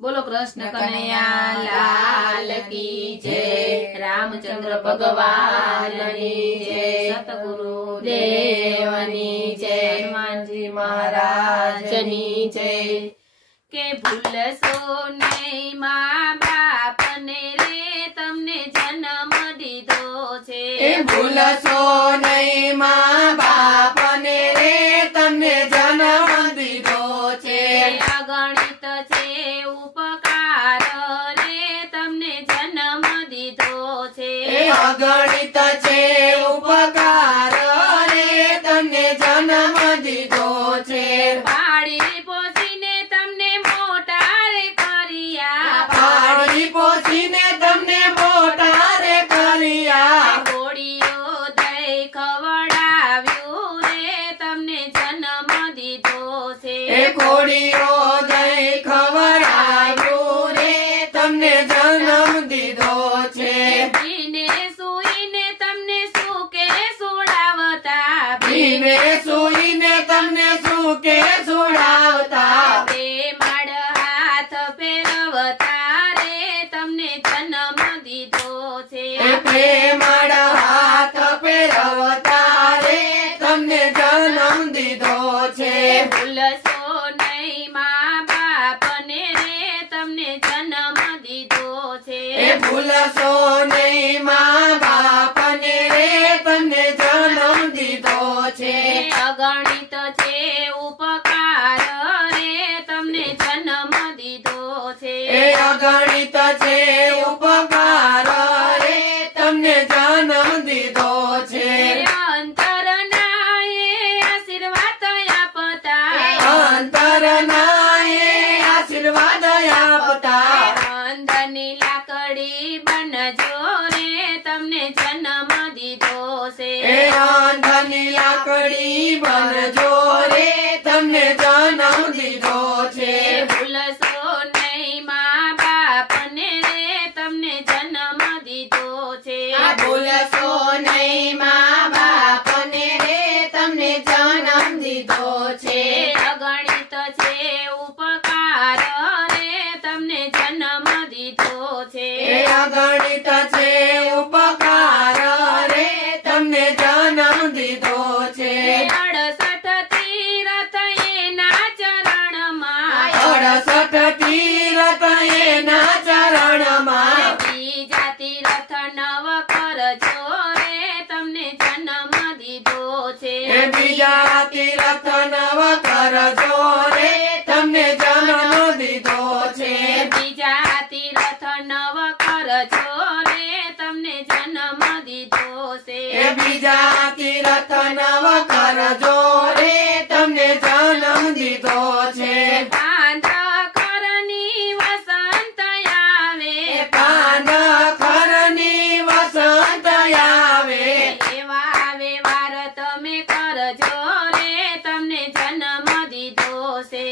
बोलो कृष्ण कन्हैया लाल की जय। रामचंद्र भगवान की जय। सतगुरु देवनी जय। हनुमान जी महाराज की जय। के भूलशो नहीं माँ बाप ने रे तमने जन्म दीधो छे। भूलशो नहीं माँ बाप ने रे तमने जन्म दीधो छे। अगणित छे उपकार रे तमने जन्म दीधो छे। अगणित छे उपकार रे तमने जन्म दीधो छे। पाड़ी पोसीने तमने मोटा रे करिया। पाड़ी पोसीने तमने मोटा रे करिया। घोड़ियो दई खवડાવ્યું रे तमने जन्म दीधो छे। घोड़ियो दई खवડાવ્યું रे तमने जन्म दीधो छे। ભીને સૂઈને તમને સુકે સુડાવતા। ભીને સૂઈને તમને સુકે સુડાવતા। બે માળ હાથ ફેરવતા રે તમને જન્મ દીધો છે। પ્રેમળ હાથ ફેરવતા રે તમને જન્મ દીધો છે। ભૂલશો નહીં મા બાપને રે તમને જન્મ દીધો છે। ભૂલશો નહીં મા બાપને રે તમને જન્મ દીધો છે। અગણિત છે ઉપકાર રે તમને જન્મ દીધો છે। અગણિત છે ઉપકાર રે તમને જન્મ દીધો છે। અંતરના એ આશીર્વાદ આપતા। અંતરના એ આશીર્વાદ આપતા। અંધની લાકડી બનજો રે તમને જન્મ દીધો છે। અંધની લાકડી બનજો રે તમને જન્મ દીધો છે। ભૂલશો નહીં મા બાપને રે તમને જન્મ દીધો છે। ભૂલશો નહીં મા બાપને રે તમને જન્મ દીધો છે। અગણિત છે ઉપકાર રે તમને જન્મ દીધો છે। અગણિત છે ઉપકાર રે તમને જન્મ દીધો છે। 68 તીરથ એના ચરણમાં। 68 તીરથ એના ચરણમાં। બીજા તીરથ નવ કરજો રે તમને જન્મ દીધો છે। બીજા તીરથ નવ કરજો રે તમને જન્મ દીધો છે। બીજા તીરથ નવ કરજો રે તમને જન્મ દીધો છે। બીજા તીરથ નવ કરજો રે તમને જન્મ દીધો છે। પાંદખરની વસંત આવે। પાંદખરની વસંત આવે। એવા વ્યવહાર તમે કરજો રે તમને જન્મ દીધો છે।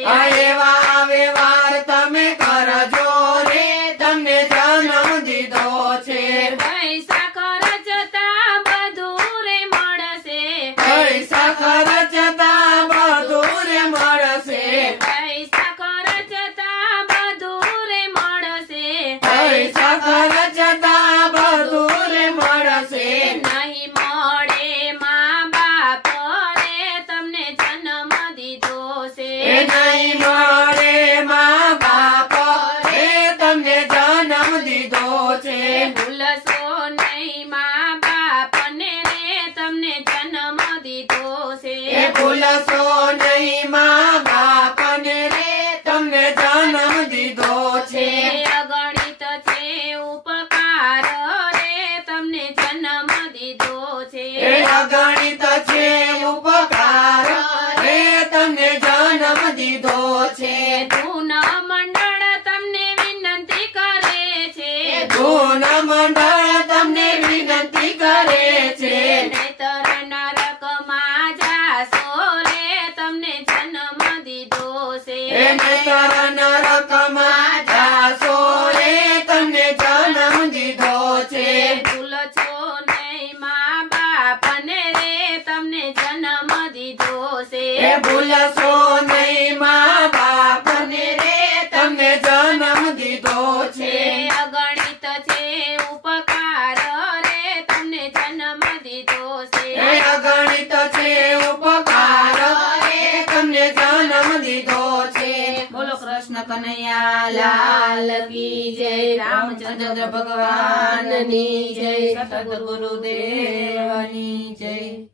એવા વ્યવહાર તમે કરજો રે તમને જન્મ દીધો છે। પૈસા ખર્ચતા બધું રે મળશે। પૈસા ખર્ચતા બધું રે મળશે। પૈસા ખર્ચતા બધું રે મળશે। પૈસા ખર્ચતા બધું રે મળશે। નહીં મળે મા બાપ રે તમને જન્મ દીધો છે। નહીં મળે મા બાપ રે તમને જન્મ દીધો છે। ભૂલશો નહીં મા બાપને રે તમને જન્મ દીધો છે। ભૂલશો નહીં મા બાપને રે તમને જન્મ દીધો છે। અગણિત છે ઉપકાર રે તમને જન્મ દીધો છે। અગણિત છે ઉપકાર રે તમને જન્મ દીધો છે। ધૂન મંડળ તમને વિનંતી કરે છે। ધૂન મંડળ તમને વિનંતી કરે છે। નહીતર નરકમાં જાશો રે તમને જન્મ દીધો છે। નહીતર નરકમાં જાશો રે તમને જન્મ દીધો છે। ભૂલશો નહીં મા બાપને રે તમને જન્મ દીધો છે। ભૂલશો નહીં મા બાપને રે તમને જન્મ કૃષ્ણ કનૈયા લાલ કી જય. રામચંદ્ર ભગવાનની જય. સદગુરુદેવની જય.